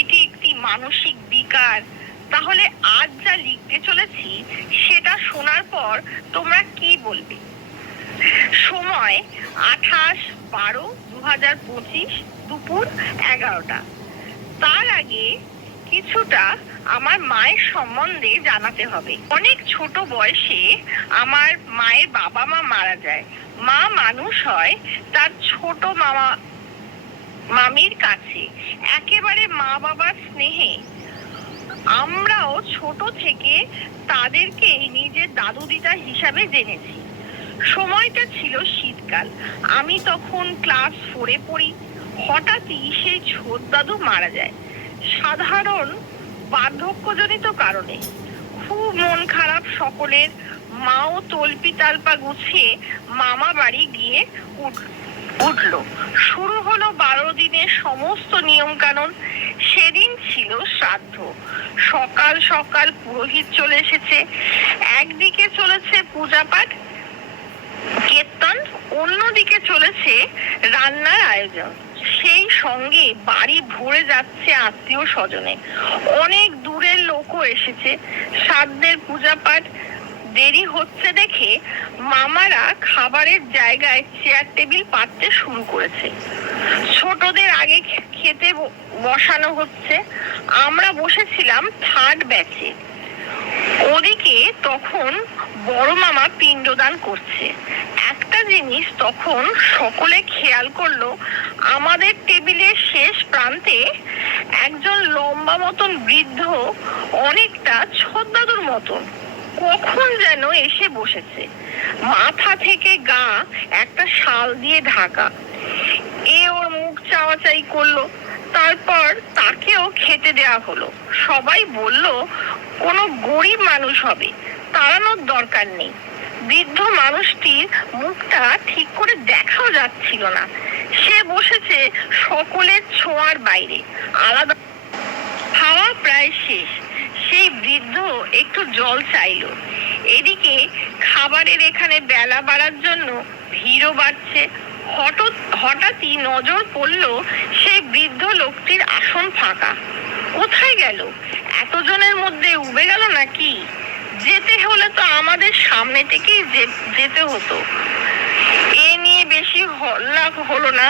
এটি একটি মানসিক বিকার, তাহলে আজ যা লিখতে চলেছি সেটা শোনার পর তোমরা কি বলবে? সময় 28/12/2025 দুপুর 11টা। তার আগে কিছুটা আমার মায়ের সম্বন্ধে জানাতে হবে। অনেক ছোট বয়সে আমার মায়ের বাবা মা মারা যায়। মা মানুষ হয় তার ছোট মামির কাছে, একেবারে মা বাবার স্নেহে। আমরাও ছোট থেকে তাদেরকে নিজের দাদু দিদা হিসাবে জেনেছি। সময়টা ছিল শীতকাল, আমি তখন ক্লাস 4-এ পড়ি। হঠাৎই সেই ছোট দাদু মারা যায়, সাধারণ বার্ধক্যজনিত কারণে। খুব মন খারাপ সকলের। মাও তল্পি তালপা গুছিয়ে মামা বাড়ি গিয়ে উঠলো। শুরু হলো 12 দিনের সমস্ত নিয়ম কানুন। সেদিন ছিল শ্রাদ্ধ। সকাল সকাল পুরোহিত চলে এসেছে। একদিকে চলেছে পূজা পাঠ কীর্তন, অন্যদিকে চলেছে রান্নার আয়োজন। সেই সঙ্গে বাড়ি ভরে যাচ্ছে আত্মীয় স্বজনে। অনেক দূরের লোকও এসেছে। শ্রাদ্ধের পূজা পাঠ দেরি হচ্ছে দেখে মামারা খাবারের জায়গায় চেয়ার টেবিল পাততে শুরু করেছে। ছোটদের আগে খেতে বসানো হচ্ছে। আমরা বসেছিলাম থার্ড ব্যাচে। ওদিকে তখন বড় মামা পিণ্ডদান করছে। একটা জিনিস তখন সকলে খেয়াল করলো, আমাদের টেবিলের শেষ প্রান্তে একজন লম্বা মতন বৃদ্ধ, অনেকটা ছোটদাদুর মতন, কখন যেন এসে বসেছে। মাথা থেকে গা একটা শাল দিয়ে ঢাকা। ওর মুখ চাওয়াচাই করলো। তারপর তাকেও খেতে দেয়া হলো। সবাই বলল কোনো গরিব মানুষ হবে, তাড়ানোর দরকার নেই। বৃদ্ধ মানুষটির মুখটা ঠিক করে দেখাও যাচ্ছিল না। সে বসেছে সকলের ছোঁয়ার বাইরে, আলাদা। খাওয়া প্রায় শেষ। সেই বৃদ্ধ একটু জল চাইলো। এদিকে খাবারের এখানে বেলা বাড়ার জন্য ভিড়ও বাড়ছে। হঠাৎই নজর পড়লো সেই বৃদ্ধ লোকটির আসন ফাঁকা। কোথায় গেল? এতজনের মধ্যে উবে গেল নাকি? যেতে হলে তো আমাদের সামনে থেকেই যেতে হতো। এ নিয়ে বেশি হল্লা হলো না।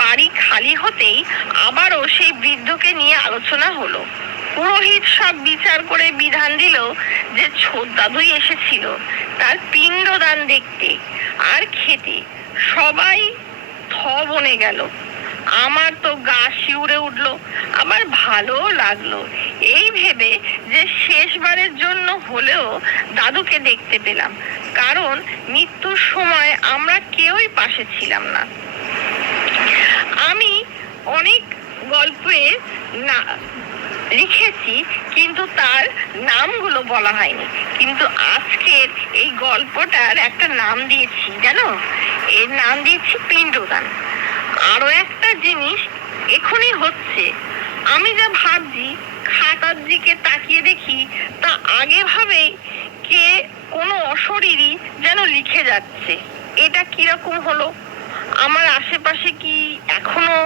বাড়ি খালি হতেই আবারও সেই বৃদ্ধকে নিয়ে আলোচনা হলো। পুরোহিত সব বিচার করে বিধান দিল যে ছোট দাদুই এসেছিল তার পিণ্ডদান দেখতে আর খেতে। সবাই থ বনে গেল। আমার তো গা শিউরে উঠলো, আবার ভালোও লাগলো, এই ভেবে যে শেষবারের জন্য হলেও দাদুকে দেখতে পেলাম। কারণ মৃত্যুর সময় আমরা কেউই পাশে ছিলাম না। আমি অনেক গল্পে লিখেছি, কিন্তু তার নামগুলো বলা হয়নি। কিন্তু আজকের এই গল্পটার একটা নাম দিয়েছি, জানো? এর নাম দিয়েছি পিণ্ডদান। আরো একটা জিনিস এখনই হচ্ছে, আমি যা ভাবছি খাতার দিকে তাকিয়ে দেখি তা আগে ভাবে কে কোনো অশরীরী যেন লিখে যাচ্ছে। এটা কিরকম হলো? আমার আশেপাশে কি এখনো